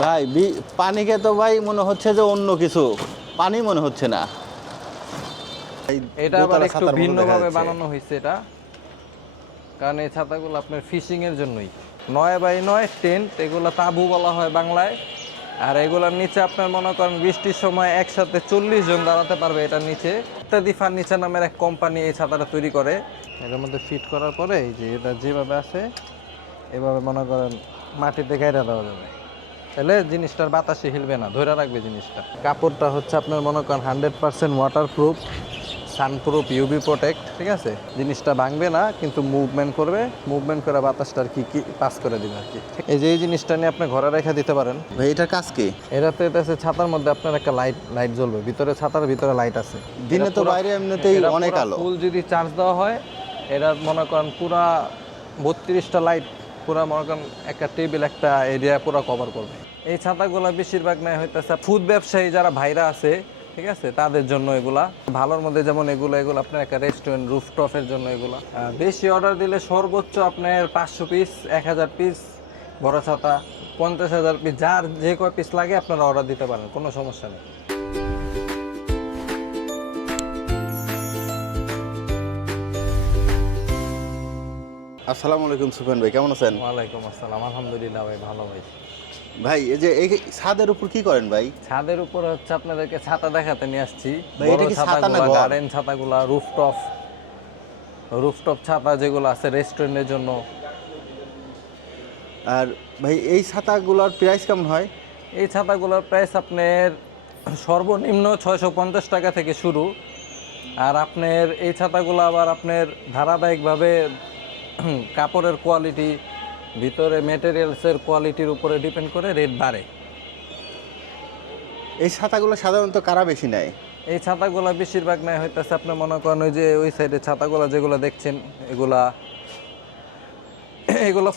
ভাই পানিকে তো ভাই মনে হচ্ছে যে অন্য কিছু, পানি মনে হচ্ছে না। এটা আবার একটু ভিন্নভাবে বানানো হয়েছে এটা, কারণ এই ছাতাগুলো আপনার ফিশিং এর জন্যই। 9x9 টেন্ট, এগুলো তাঁবু বলা হয় বাংলায়। আর এগুলোর নিচে আপনার মনে করেন বৃষ্টির সময় একসাথে 40 জন দাঁড়াতে পারবে এটার নিচে। ইত্যাদি ফার্নিচার নামের এক কোম্পানি এই ছাতাটা তৈরি করে। এটার মধ্যে ফিট করার পরে এই যে এটা যেভাবে আছে এভাবে মনে করেন মাটিতে গাইড়া দেওয়া যাবে, তাহলে জিনিসটার বাতাসে হিলবে না, ধরে রাখবে জিনিসটা। কাপড়টা হচ্ছে আপনার মনে করেন 100% ওয়াটারপ্রুফ, সানপ্রুফ, ইউভি প্রোটেক্ট, ঠিক আছে। জিনিসটা ভাঙবে না কিন্তু মুভমেন্ট করবে, মুভমেন্ট করে বাতাসটা আর কি পাস করে দিবে আর কি। এই যে এই জিনিসটা নিয়ে আপনি ঘরে রেখে দিতে পারেন। ভাই এটার কাজ কি? এটাতে আছে ছাতার মধ্যে আপনার একটা লাইট জ্বলবে, ভিতরে ছাতার ভিতরে লাইট আছে। দিনে তো বাইরে এমনিতেই অনেক আলো। ফুল যদি চার্জ দেওয়া হয় এটা মনে করেন পুরা 32টা লাইট পুরা মনে করেন একটা টেবিল একটা এরিয়া পুরো কভার করবে। এই ছাতাগুলো বেশিরভাগ নেয় হইতেছে ফুড ব্যবসায়ী যারা ভাইরা আছে, ঠিক আছে, তাদের জন্য এগুলা ভালোর মধ্যে। যেমন এগুলো আপনার একটা রেস্টুরেন্ট রুফটপের জন্য এগুলা। বেশি অর্ডার দিলে সর্বোচ্চ আপনার 500 পিস, 1000 পিস বড় ছাতা, 50,000 পিস, যার যে কয় পিস লাগে আপনারা অর্ডার দিতে পারেন, কোনো সমস্যা নেই। আসসালামু আলাইকুম সুফিয়ান ভাই, কেমন আছেন? ওয়ালাইকুম আসসালাম, আলহামদুলিল্লাহ ভাই, ভালো ভাই। ভাই এই যে এই ছাদের উপর কি করেন ভাই? ছাদের উপর হচ্ছে আপনাদেরকে ছাতা দেখাতে নিয়ে আসছি। ভাই এটা কি ছাতা না ঘর? গার্ডেন ছাতাগুলা, রুফটপ ছাতা যেগুলো আছে রেস্টুরেন্টের জন্য। আর ভাই এই ছাতাগুলোর প্রাইস কেমন হয়? এই ছাতাগুলোর প্রাইস আপনার সর্বনিম্ন 650 টাকা থেকে শুরু। আর আপনার এই ছাতাগুলো আবার আপনার ধারাবাহিকভাবে কাপড়ের কোয়ালিটি, ভিতরে মেটেরিয়ালসের কোয়ালিটির উপরে ডিপেন্ড করে রেট বাড়ে। এই ছাতাগুলো সাধারণত কারা বেশি নেয়? এই ছাতাগুলো বেশিরভাগ নেয় হইতেছে আপনার মনে করেন ওই যে ওই সাইডে ছাতাগুলো যেগুলো দেখছেন এগুলা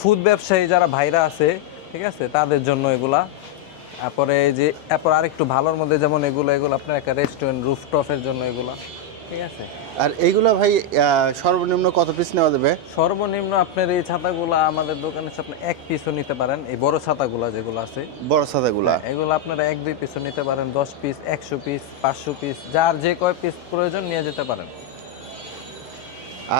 ফুড ব্যবসায়ী যারা ভাইরা আছে, ঠিক আছে, তাদের জন্য এগুলা। তারপরে এই যে এরপর আরেকটু ভালোর মধ্যে যেমন এগুলো আপনার একটা রেস্টুরেন্ট রুফটপের জন্য এগুলা, ঠিক আছে। আর এইগুলো ভাই সর্বনিম্ন কত পিস নেওয়া যাবে? সর্বনিম্ন আপনার এই ছাতাগুলা আমাদের দোকানে আপনি 1 পিসও নিতে পারেন। এই বড় ছাতাগুলা যেগুলো আছে, বড় ছাতাগুলা, এগুলো আপনারা 1-2 পিসও নিতে পারেন, 10 পিস, 100 পিস, 500 পিস, যার যে কয় পিস প্রয়োজন নিয়ে যেতে পারেন।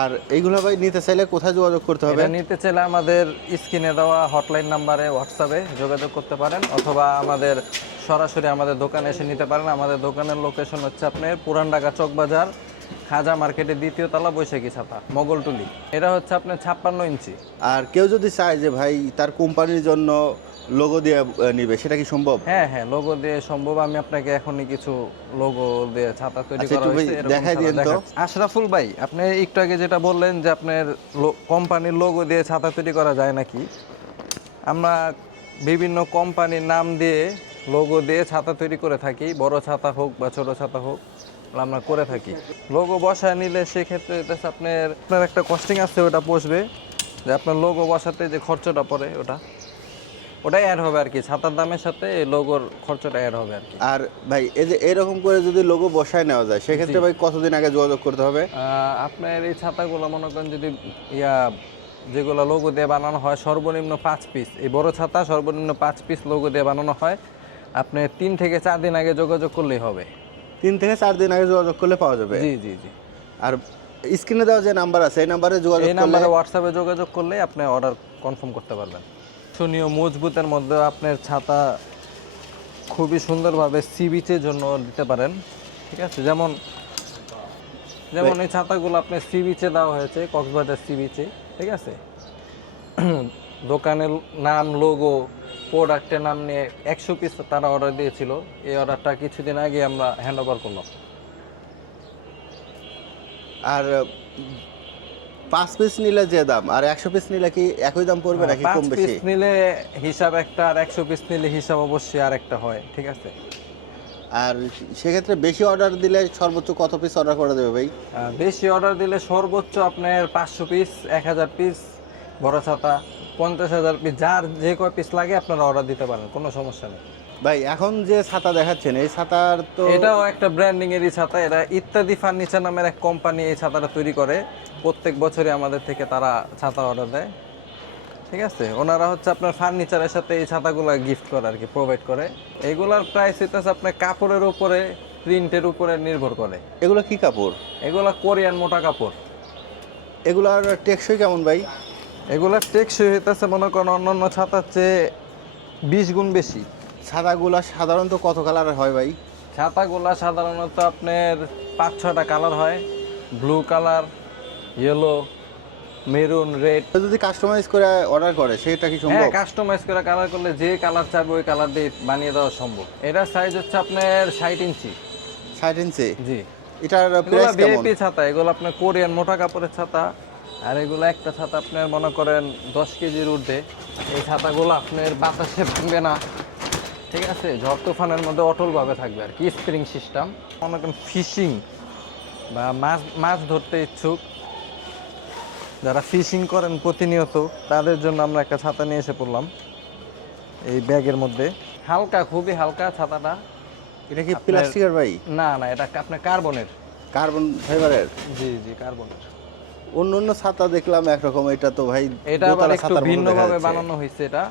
আর এইগুলো ভাই নিতে চাইলে কোথায় যোগাযোগ করতে হবে? এটা নিতে চাইলে আমাদের স্ক্রিনে দেওয়া হটলাইন নাম্বারে হোয়াটসঅ্যাপে যোগাযোগ করতে পারেন, অথবা আমাদের সরাসরি আমাদের দোকানে এসে নিতে পারেন। আমাদের দোকানের লোকেশন হচ্ছে আপনার পুরান ঢাকা চকবাজার, খাজা মার্কেটের 2য় তলা, বৈশাখী ছাতা, মোগলটুলি। এটা হচ্ছে আপনার 56 ইঞ্চি। আর কেউ যদি চায় যে ভাই তার কোম্পানির জন্য লোগো দিয়ে নিবে, সেটা কি সম্ভব? হ্যাঁ হ্যাঁ, লোগো দিয়ে সম্ভব। আমি আপনাকে এখনই কিছু লোগো দিয়ে ছাতা তৈরি আচ্ছা, করা একটু ভাই হয়েছে, এরকম দেখাই ছাতা দিন তো। দেখাচ্ছি। আশরাফুল ভাই, আপনি একটু আগে যেটা বললেন যে আপনার কোম্পানির লোগো দিয়ে ছাতা তৈরি করা যায় নাকি, আমরা বিভিন্ন কোম্পানির নাম দিয়ে লোগো দিয়ে ছাতা তৈরি করে থাকি। বড় ছাতা হোক বা ছোট ছাতা হোক, আমরা করে থাকি। লোগো বসায় নিলে সেক্ষেত্রে আপনার একটা কস্টিং আছে, ওটা বসবে, যে আপনার লোগো বসাতে যে খরচটা পড়ে ওটাই অ্যাড হবে আর কি। ছাতার দামের সাথে এই লোগোর খরচটা অ্যাড হবে আর কি। আর ভাই এই যে এরকম করে যদি লোগো বসায় নেওয়া যায়, সেক্ষেত্রে ভাই কতদিন আগে যোগাযোগ করতে হবে? আপনার এই ছাতাগুলো মনে করেন যদি যেগুলো লোগো দিয়ে বানানো হয় সর্বনিম্ন 5 পিস, এই বড় ছাতা সর্বনিম্ন 5 পিস লোগো দিয়ে বানানো হয়। আপনি 3 থেকে 4 দিন আগে যোগাযোগ করলেই হবে। 3 থেকে 4 দিন আগে যোগাযোগ করলে পাওয়া যাবে? জি জি জি। আর স্ক্রিনে দেওয়া যে নাম্বার আছে, এই নাম্বারে যোগাযোগ এই করলে, নাম্বারে হোয়াটসঅ্যাপে যোগাযোগ করলে আপনি অর্ডার কনফার্ম করতে পারবেন। শুনিও মজবুতের মধ্যে আপনার ছাতা খুবই সুন্দরভাবে সি বিচের জন্য দিতে পারেন, ঠিক আছে। যেমন এই ছাতাগুলো আপনার সি বিচে দেওয়া হয়েছে, কক্সবাজার সি বিচে, ঠিক আছে। দোকানের নাম, লোগো, প্রোডাক্টের নাম নিয়ে 100 পিস তারা অর্ডার দিয়েছিল। এই অর্ডারটা কিছুদিন আগে আমরা হ্যান্ড ওভার করলাম। আর 5 পিস নিলে যে দাম আর 100 পিস নিলে কি একই দাম পড়বে নাকি কম 5 বেশি? পিস নিলে হিসাব একটা, আর 100 পিস নিলে হিসাব অবশ্যই আর একটা হয়, ঠিক আছে। আর সেক্ষেত্রে বেশি অর্ডার দিলে সর্বোচ্চ কত পিস অর্ডার করা দেবে ভাই? বেশি অর্ডার দিলে সর্বোচ্চ আপনার 500 পিস, 1000 পিস, বড় ছাতা 50,000 পিস, যার যে কয় পিস লাগে আপনারা অর্ডার দিতে পারেন, কোনো সমস্যা নেই। ভাই এখন যে ছাতা দেখাচ্ছেন, এই ছাতার তো এটাও একটা ব্র্যান্ডিং এরই ছাতা। এটা ইত্যাদি ফার্নিচার নামের এক কোম্পানি এই ছাতাটা তৈরি করে। প্রত্যেক বছরই আমাদের থেকে তারা ছাতা অর্ডার দেয়। ঠিক আছে, ওনারা হচ্ছে আপনার ফার্নিচারের সাথে এই ছাতাগুলো গিফট করে আর কি, প্রোভাইড করে। এগুলার প্রাইস হইতেছে আপনার কাপড়ের উপরে, প্রিন্টের উপরে নির্ভর করে। এগুলো কি কাপড়? এগুলা কোরিয়ান মোটা কাপড়। এগুলার টেকসই কেমন ভাই? এগুলার টেকসই হইতেছে মনে করেন অন্যান্য ছাতার চেয়ে 20 গুণ বেশি। ছাতাগুলা সাধারণত কত কালারের হয় ভাই? ছাতাগুলা সাধারণত আপনার 5-6টা কালার হয়, blue colour, yellow, maroon, red. যদি কাস্টমাইজ করে অর্ডার করে সেটা কি হ্যাঁ, সম্ভব? কাস্টমাইজ করে কালার করলে যে কালার চাইবে ওই কালার দিয়ে বানিয়ে দেওয়া সম্ভব। এটার সাইজ হচ্ছে আপনার 60 ইঞ্চি। 60 ইঞ্চি? জি। এটার এগুলো প্রাইস কেমন? ভিআইপি ছাতা, এগুলো আপনার কোরিয়ান মোটা কাপড়ের ছাতা। আর এগুলো একটা ছাতা আপনার মনে করেন 10 কেজির ঊর্ধ্বে। এই ছাতাগুলো আপনার বাতাসে ভাঙবে না, ঠিক আছে, ঝড় তুফানের মধ্যে অটলভাবে থাকবে আর কি, স্প্রিং সিস্টেম। মনে করেন ফিশিং বা মাছ ধরতে ইচ্ছুক যারা ফিশিং করেন প্রতিনিয়ত, তাদের জন্য আমরা একটা ছাতা নিয়ে এসে পড়লাম এই ব্যাগের মধ্যে। হালকা, খুবই হালকা ছাতাটা। এটা কি প্লাস্টিকের ভাই? না না, এটা আপনার কার্বনের। কার্বন ফাইবারের? জি জি, কার্বনের। অন্য অন্য ছাতা দেখলাম একরকম, এটা তো ভাই এটা আবার দোতলা একটু ছাতার মতো দেখা ভিন্নভাবে যাচ্ছে। বানানো হয়েছে এটা,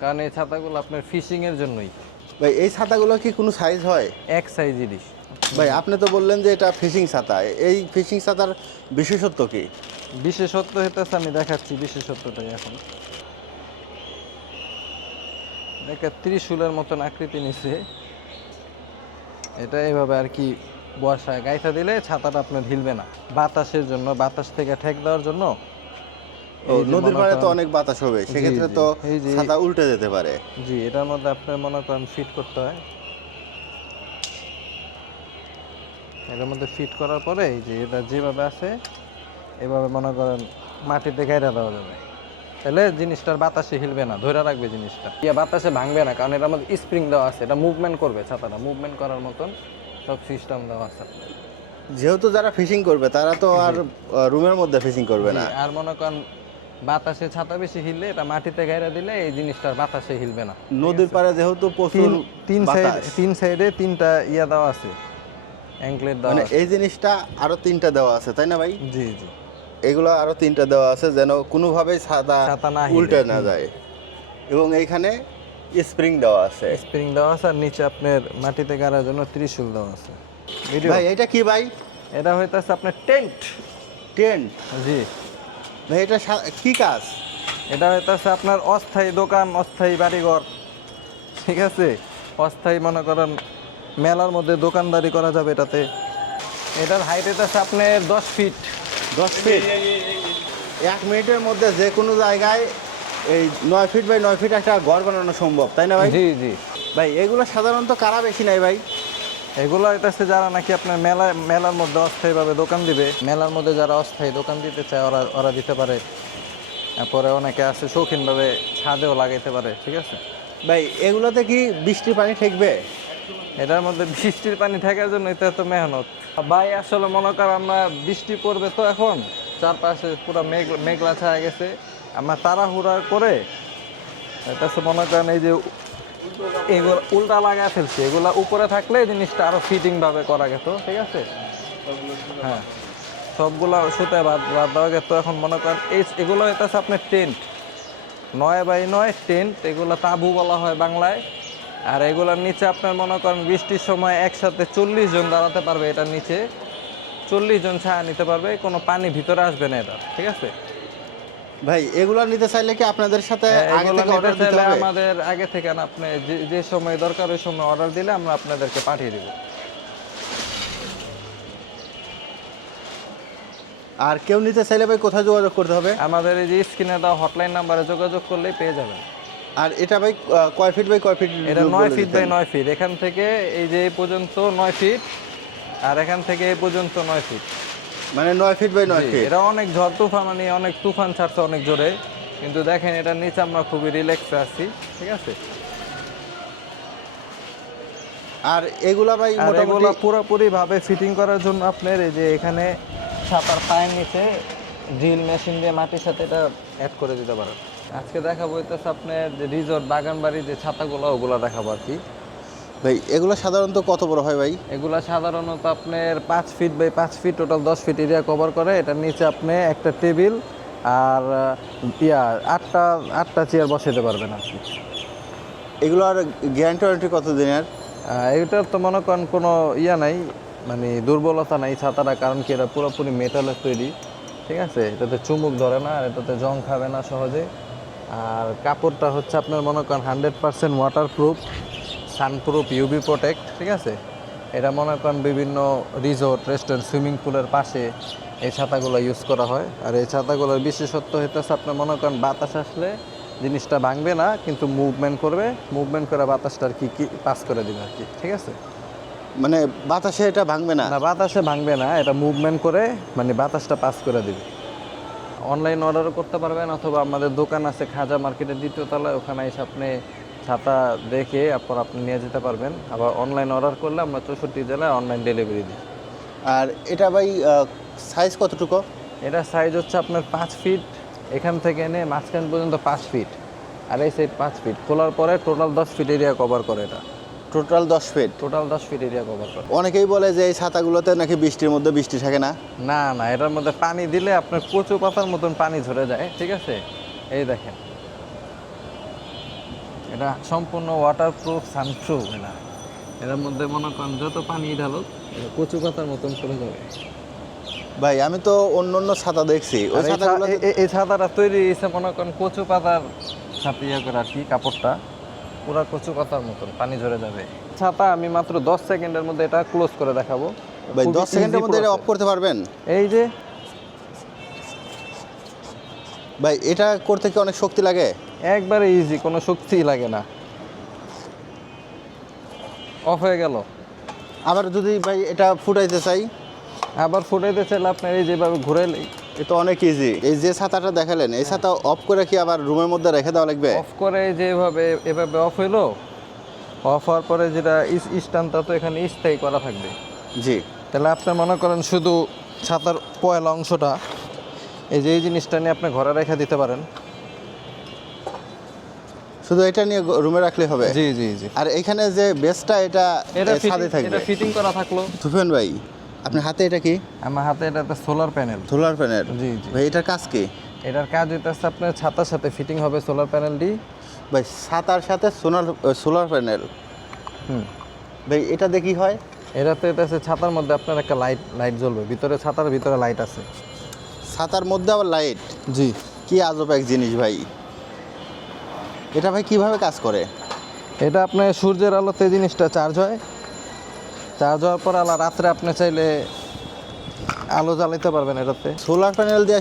কারণ এই ছাতাগুলো আপনার ফিশিং এর জন্যই। ভাই এই ছাতাগুলো কি কোনো সাইজ হয়? এক সাইজেরই। ভাই আপনি তো বললেন যে এটা ফিশিং ছাতা, এই ফিশিং ছাতার বিশেষত্ব কি? বিশেষত্ব হইতেছে, আমি দেখাচ্ছি বিশেষত্বটাই এখন। একটা ত্রিশূলের মতন আকৃতি নিছে, এটা এইভাবে আর কি বসায় গাইথা দিলে ছাতাটা আপনার হিলবে না। বাতাসের জন্য, বাতাস থেকে ঠেক দেওয়ার জন্য। ও, এই যে নদীর মনে পাড়ে তো করেন- অনেক বাতাস হবে, সেক্ষেত্রে জি, তো এই যে- ছাতা উল্টে যেতে পারে। জি, এটার মধ্যে আপনার মনে করেন ফিট করতে হয়। এটার মধ্যে ফিট করার পরে এই যে এটা যেভাবে আছে এভাবে মনে করেন মাটিতে গাইরা দেওয়া যাবে, তাহলে জিনিসটার বাতাসে হিলবে না, ধরে রাখবে জিনিসটা, বাতাসে ভাঙবে না, কারণ এটার মধ্যে স্প্রিং দেওয়া আছে, এটা মুভমেন্ট করবে, ছাতাটা মুভমেন্ট করার মতন সব সিস্টেম দেওয়া আছে। যেহেতু যারা ফিশিং করবে তারা তো আর রুমের মধ্যে ফিশিং করবে না। জি, আর মনে করেন বাতাসে ছাতা বেশি হিললে এটা মাটিতে গাইরা দিলে এই জিনিসটার বাতাসে হিলবে না। নদীর পাড়ে যেহেতু প্রচুর বাতাস, তিন সাইডে তিনটা ইয়া দেওয়া আছে, অ্যাঙ্কলেট দেওয়া মানে আছে। এই জিনিসটা আরো 3টা দেওয়া আছে, তাই না ভাই? জি জি, এগুলো আরো 3টা দেওয়া আছে যেন কোনোভাবেই ছাতা ছাতা না হিলে। উল্টে না যায়, এবং এইখানে স্প্রিং দেওয়া আছে। স্প্রিং দেওয়া আছে, আর নিচে আপনার মাটিতে গাড়ার জন্য ত্রিশূল দেওয়া আছে। ভিডিও, ভাই এটা কি ভাই? এটা হইতাছে আপনার টেন্ট। টেন্ট? জি, ভাই এটা কি কাজ? এটা হইতাছে আপনার অস্থায়ী দোকান, অস্থায়ী বাড়িঘর, ঠিক আছে, অস্থায়ী মনে করেন মেলার মধ্যে দোকানদারি করা যাবে এটাতে। এটার হাইট হইতাছে আপনার 10 ফিট। 10 ফিট? 1 মিনিটের মধ্যে যে কোনো জায়গায় এই 9 ফিট বাই 9 ফিট একটা ঘর বানানো সম্ভব, তাই না ভাই? জি জি, ভাই এগুলো সাধারণত কারা বেশি নাই ভাই? এগুলো হইতাছে যারা নাকি আপনার মেলার মধ্যে অস্থায়ীভাবে দোকান দিবে, মেলার মধ্যে যারা অস্থায়ী দোকান দিতে চায় ওরা দিতে পারে। তারপরে অনেকে আছে শৌখিনভাবে ছাদেও লাগাইতে পারে, ঠিক আছে। ভাই এগুলোতে কি বৃষ্টির পানি ঠেকবে? এটার মধ্যে বৃষ্টির পানি থাকার জন্য এটা তো মেহনত ভাই। আসলে মনে কর আমরা বৃষ্টি পড়বে তো এখন, চারপাশে পুরো মেঘলা ছায়া গেছে, আমরা তাড়াহুড়া করে এটা মনে করেন এই যে এগুলো উল্টা লাগায় ফেলছি, এগুলা উপরে থাকলে এই জিনিসটা আরো ফিটিং ভাবে করা গেত, ঠিক আছে। হ্যাঁ, সবগুলা সুতায় বাদ দেওয়া গেত। এখন মনে করেন এগুলো হইতেছে আপনার টেন্ট, 9 বাই 9 টেন্ট, এগুলো তাঁবু বলা হয় বাংলায়। আর এগুলোর নিচে আপনার মনে করেন বৃষ্টির সময় একসাথে 40 জন দাঁড়াতে পারবে, এটার নিচে 40 জন ছায়া নিতে পারবে, কোনো পানি ভিতরে আসবে না এটা, ঠিক আছে। ভাই এগুলো নিতে চাইলে কি আপনাদের সাথে আগে এগুলো থেকে নিতে অর্ডার দিতে চাইলে হবে? আমাদের আগে থেকে না, আপনি যে সময় দরকার ওই সময় অর্ডার দিলে আমরা আপনাদেরকে পাঠিয়ে দেব। আর কেউ নিতে চাইলে ভাই কোথায় যোগাযোগ করতে হবে? আমাদের এই যে স্ক্রিনে দেওয়া হটলাইন নাম্বারে যোগাযোগ করলেই পেয়ে যাবেন। আর এটা ভাই কয় ফিট বাই কয় ফিট? এটা 9 ফিট বাই 9 ফিট, এখান থেকে এই যে এই পর্যন্ত 9 ফিট, আর এখান থেকে এই পর্যন্ত 9 ফিট, মানে 9 ফিট বাই 9 ফিট। এটা অনেক ঝড় তুফান, মানে অনেক তুফান ছাড়ছে অনেক জোরে, কিন্তু দেখেন এটার নিচে আমরা খুবই রিল্যাক্সে আছি, ঠিক আছে। আর এগুলা ভাই আর এগুলো মোটামুটি পুরোপুরি ভাবে ফিটিং করার জন্য আপনার এই যে এখানে ছাতার পায়ের নিচে ড্রিল মেশিন দিয়ে মাটির সাথে এটা অ্যাড করে দিতে পারেন। আজকে দেখাবো হইতেছে আপনার যে রিসোর্ট বাগানবাড়ি যে ছাতাগুলো, ওগুলো দেখাবো আর কি। ভাই এগুলো সাধারণত কত বড় হয় ভাই? এগুলা সাধারণত আপনার 5 feet by 5 feet, total 10 feet area cover করে। এটার নিচে আপনি একটা টেবিল আর আটটা আটটা চেয়ার বসাতে পারবেন আর কি। এগুলো আর গ্যারান্টি ওয়ারেন্টি কত দিনের? এটার তো মনে করেন কোনো নাই, মানে দুর্বলতা নাই ছাতাটা, কারণ কি এটা পুরোপুরি মেটালের তৈরি, ঠিক আছে। এটাতে চুমুক ধরে না, আর এটাতে জং খাবে না সহজে। আর কাপড়টা হচ্ছে আপনার মনে করেন 100% ওয়াটারপ্রুফ, সানপ্রুফ, ইউভি প্রোটেক্ট, ঠিক আছে। এটা মনে করেন বিভিন্ন রিসোর্ট, রেস্টুরেন্ট, সুইমিং পুলের পাশে এই ছাতাগুলো ইউজ করা হয়। আর এই ছাতাগুলোর বিশেষত্ব হইতেছে আপনার মনে করেন বাতাস আসলে জিনিসটা ভাঙবে না, কিন্তু মুভমেন্ট করবে, মুভমেন্ট করে বাতাসটা আর কি পাস করে দিবে আর কি, ঠিক আছে। মানে বাতাসে এটা ভাঙবে না? না, বাতাসে ভাঙবে না, এটা মুভমেন্ট করে মানে বাতাসটা পাস করে দিবে। অনলাইন অর্ডারও করতে পারবেন, অথবা আমাদের দোকান আছে খাজা মার্কেটের 2য় তলায়, ওখানে এসে আপনি ছাতা দেখে আপনি নিয়ে যেতে পারবেন। আবার অনলাইন অর্ডার করলে আমরা 64 জেলায় অনলাইন ডেলিভারি দিই। আর এটা ভাই সাইজ কতটুকু? এটা সাইজ হচ্ছে আপনার 5 ফিট, এখান থেকে এনে মাঝখান পর্যন্ত 5 ফিট, আর এই সাইড 5 ফিট। খোলার পরে টোটাল 10 ফিট এরিয়া কভার করে। এটা total 10 feet? Total 10 feet area cover করে। অনেকেই বলে যে এই ছাতাগুলোতে নাকি বৃষ্টির মধ্যে বৃষ্টি থাকে না। না না, এটার মধ্যে পানি দিলে আপনার কচু পাতার মতন পানি ঝরে যায়, ঠিক আছে। এই দেখেন, এটা সম্পূর্ণ ওয়াটারপ্রুফ, সানপ্রুফ। এটার মধ্যে মনে করেন যত পানি ঢালুক এটা কচু পাতার মতন করে যাবে। ভাই আমি তো অন্য অন্য ছাতা দেখছি, ওই ছাতাগুলো এই ছাতাটা তৈরি হয়েছে মনে করেন কচু পাতার সাথে করে আর কি। কাপড়টা পুরা কচু পাতার মতন, পানি ঝরে যাবে। ছাতা আমি মাত্র 10 সেকেন্ডের মধ্যে এটা ক্লোজ করে দেখাবো। ভাই 10 সেকেন্ডের মধ্যে এটা অফ করতে পারবেন? এই যে ভাই এটা করতে কি অনেক শক্তি লাগে? একবারে ইজি, কোনো শক্তিই লাগে না, অফ হয়ে গেল। আবার যদি ভাই এটা ফুটাইতে চাই? আবার ফুটাইতে চাইলে আপনার এই যেভাবে ঘুরাইলেই। এ তো অনেক ইজি। এই যে ছাতাটা দেখালেন, এই ছাতা অফ করে কি আবার রুমের মধ্যে রেখে দেওয়া লাগবে? অফ করে যেভাবে এভাবে অফ হইলো, অফ হওয়ার পরে যেটা স্ট্যান্ডটা তো এখানে স্থায়ী করা থাকবে। জি। তাহলে আপনি মনে করেন শুধু ছাতার পয়লা অংশটা এই যে এই জিনিসটা নিয়ে আপনি ঘরে রেখে দিতে পারেন। শুধু এটা নিয়ে রুমে রাখলে হবে? জি জি জি। আর এখানে যে বেসটা এটা ছাদে থাকবে? এটা ফিটিং করা থাকলো। তুফান ভাই আপনার হাতে এটা কি? আমার হাতে এটা একটা সোলার প্যানেল। Solar panel? জি জি। ভাই এটার কাজ কি? এটার কাজ হইতেছে আপনার ছাতার সাথে ফিটিং হবে সোলার প্যানেলটি। ভাই ছাতার সাথে সোলার প্যানেল? ভাই এটা দিয়ে কি হয়? এটাতে হচ্ছে ছাতার মধ্যে আপনার একটা লাইট জ্বলবে, ভিতরে ছাতার ভিতরে লাইট আছে। ছাতার মধ্যে আবার লাইট? জি। কি আজব এক জিনিস ভাই। এটা ভাই কিভাবে কাজ করে? এটা আপনার সূর্যের আলোতে জিনিসটা চার্জ হয়, চার্জ হওয়ার পর রাত্রে আপনি চাইলে আলো জ্বালাইতে পারবেন এটাতে। সোলার প্যানেল দিয়ে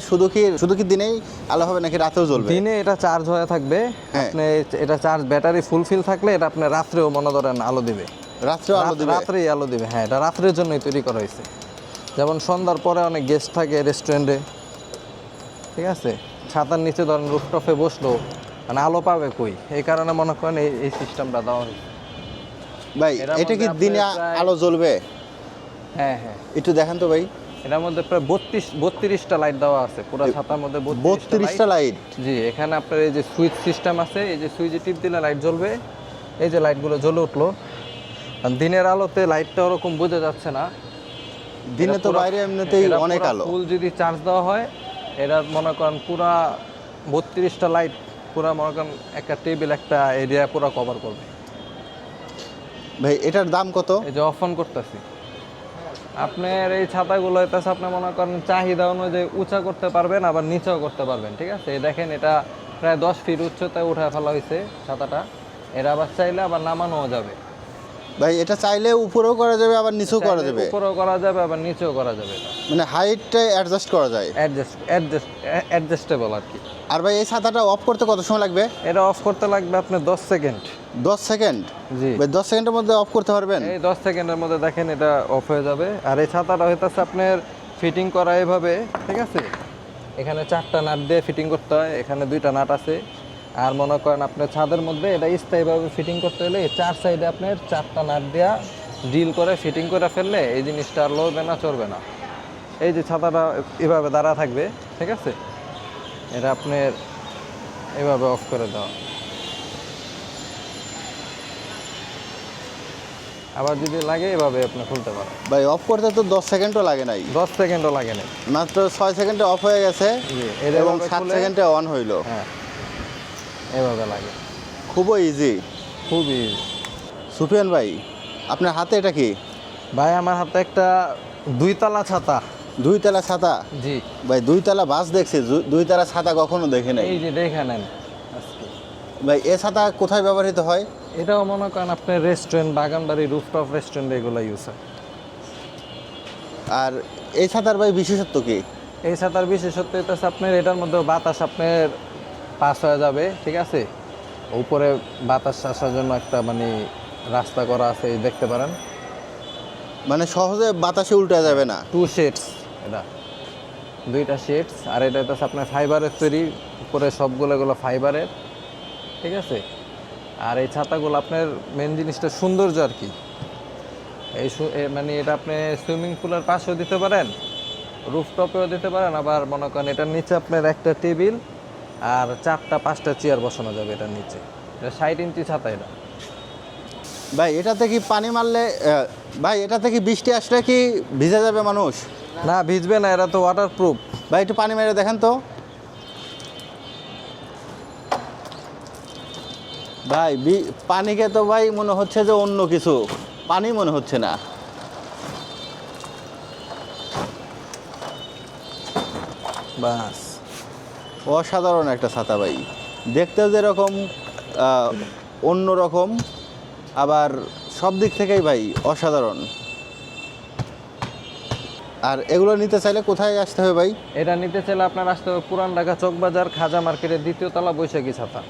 শুধু কি দিনেই আলো হবে নাকি রাতেও জ্বলবে? দিনে এটা চার্জ হয়ে থাকবে। আপনি এটা চার্জ ব্যাটারি ফুলফিল থাকলে এটা আপনি রাত্রেও মনে করেন আলো দিবে। রাত্রেও আলো দিবে? রাত্রেই আলো দিবে, হ্যাঁ। এটা রাত্রের জন্যই তৈরি করা হয়েছে। যেমন সন্ধ্যার পরে অনেক গেস্ট থাকে রেস্টুরেন্টে, ঠিক আছে। ছাতার নিচে ধরেন রুফটপে বসলো, মানে আলো পাবে কই, এই কারণে মনে করেন এই সিস্টেমটা দেওয়া হয়েছে। ভাই এটা কি দিনে আলো জ্বলবে? হ্যাঁ হ্যাঁ। একটু দেখান তো ভাই। এটার মধ্যে প্রায় 32টা লাইট দেওয়া আছে পুরো ছাতার মধ্যে। 32টা লাইট? জি। এখানে আপনার এই যে সুইচ সিস্টেম আছে, এই যে সুইচে টিপ দিলে লাইট জ্বলবে। এই যে লাইটগুলো জ্বলে উঠলো। দিনের আলোতে লাইটটা ওরকম বোঝা যাচ্ছে না, দিনে তো বাইরে এমনিতেই অনেক আলো। ফুল যদি চার্জ দেওয়া হয় এটা মনে করেন পুরা 32টা লাইট পুরা মনে করেন একটা টেবিল, একটা এরিয়া পুরো কভার করবে। ভাই এটার দাম কত? এই যে অফ অন করতেছি আপনার এই ছাতাগুলো হইতেছে আপনি মনে করেন চাহিদা অনুযায়ী উঁচা করতে পারবেন, আবার নিচেও করতে পারবেন, ঠিক আছে। এই দেখেন এটা প্রায় 10 ফিট উচ্চতায় উঠায় ফেলা হয়েছে ছাতাটা। এটা আবার চাইলে আবার নামানোও যাবে। ভাই এটা চাইলে উপরেও করা যাবে আবার নিচেও করা যাবে? উপরেও করা যাবে আবার নিচেও করা যাবে। মানে হাইটটা অ্যাডজাস্ট করা যায়? অ্যাডজাস্টেবল আর কি। আর ভাই এই ছাতাটা অফ করতে কত সময় লাগবে? এটা অফ করতে লাগবে আপনার 10 সেকেন্ড। 10 সেকেন্ড? জি। ভাই 10 সেকেন্ডের মধ্যে অফ করতে পারবেন? এই 10 সেকেন্ডের মধ্যে দেখেন এটা অফ হয়ে যাবে। আর এই ছাতাটা হইতাছে আপনার ফিটিং করা এভাবে, ঠিক আছে। এখানে 4টা নাট দিয়ে ফিটিং করতে হয়, এখানে 2টা নাট আছে। আর মনে করেন আপনার ছাদের মধ্যে এটা স্থায়ীভাবে ফিটিং করতে হলে 4 সাইডে আপনার 4টা নাট দেওয়া ড্রিল করে ফিটিং করে ফেললে এই জিনিসটা আর লড়বে না, চড়বে না। এই যে ছাতাটা এভাবে দাঁড়া থাকবে, ঠিক আছে। এটা আপনার এভাবে অফ করে দেওয়া। আবার যদি লাগে এভাবে আপনি খুলতে পারেন। ভাই অফ করতে তো 10 সেকেন্ডও লাগে নাই, 10 সেকেন্ডও লাগে না। মাত্র 6 সেকেন্ডে অফ হয়ে গেছে জি, এটা এবং এভাবে 7 খুলে- সেকেন্ডে অন হইলো। হ্যাঁ, এভাবে লাগে, খুবই ইজি। খুবই। সুফিয়ান ভাই, আপনার হাতে এটা কি? ভাই আমার হাতে একটা 2 তলা ছাতা। 2 তলা ছাতা? জি, ভাই 2 তলা বাস দেখছি, 2 তলা ছাতা কখনো দেখি নাই। এই যে দেখে নেন আজকে। ভাই এ ছাতা কোথায় ব্যবহৃত হয়? এটাও মনে করেন আপনার রেস্টুরেন্ট, বাগানবাড়ি, রুফটপ রেস্টুরেন্ট এগুলো ইউজ হয়। আর এই ছাতার ভাই বিশেষত্ব কি? এই ছাতার বিশেষত্ব হচ্ছে আপনার এটার মধ্যে বাতাস আপনার পাস হয়ে যাবে, ঠিক আছে। উপরে বাতাস আসার জন্য একটা মানে রাস্তা করা আছে, এই দেখতে পারেন। মানে সহজে বাতাসে উল্টে যাবে না। 2 শেডস, এটা 2টা শেডস। আর এটা হচ্ছে আপনার ফাইবারের তৈরি, উপরে সবগুলো এগুলো ফাইবারের, ঠিক আছে। আর এই ছাতাগুলো আপনার মেন জিনিসটা সৌন্দর্য আর কি। মানে এটা আপনি সুইমিং পুলের পাশেও দিতে পারেন, রুফটপেও দিতে পারেন, আবার মনে করেন এটার নিচে আপনার একটা টেবিল আর 4টা-5টা চেয়ার বসানো যাবে এটার নিচে। এটা 60 ইঞ্চি ছাতা এটা। ভাই এটাতে কি পানি মারলে ভাই এটাতে কি বৃষ্টি আসলে কি ভিজে যাবে মানুষ? না, ভিজবে না, এরা তো ওয়াটারপ্রুফ। ভাই একটু পানি মেরে দেখেন তো। ভাই পানিকে তো ভাই মনে হচ্ছে যে অন্য কিছু, পানি মনে হচ্ছে না। বাস, অসাধারণ একটা ছাতা ভাই, দেখতেও যেরকম অন্য রকম, আবার সব দিক থেকেই ভাই অসাধারণ। আর এগুলো নিতে চাইলে কোথায় আসতে হবে ভাই? এটা নিতে চাইলে আপনার আসতে হবে পুরান ঢাকা চকবাজার খাজা মার্কেটের 2য় তলা, বৈশাখী ছাতা।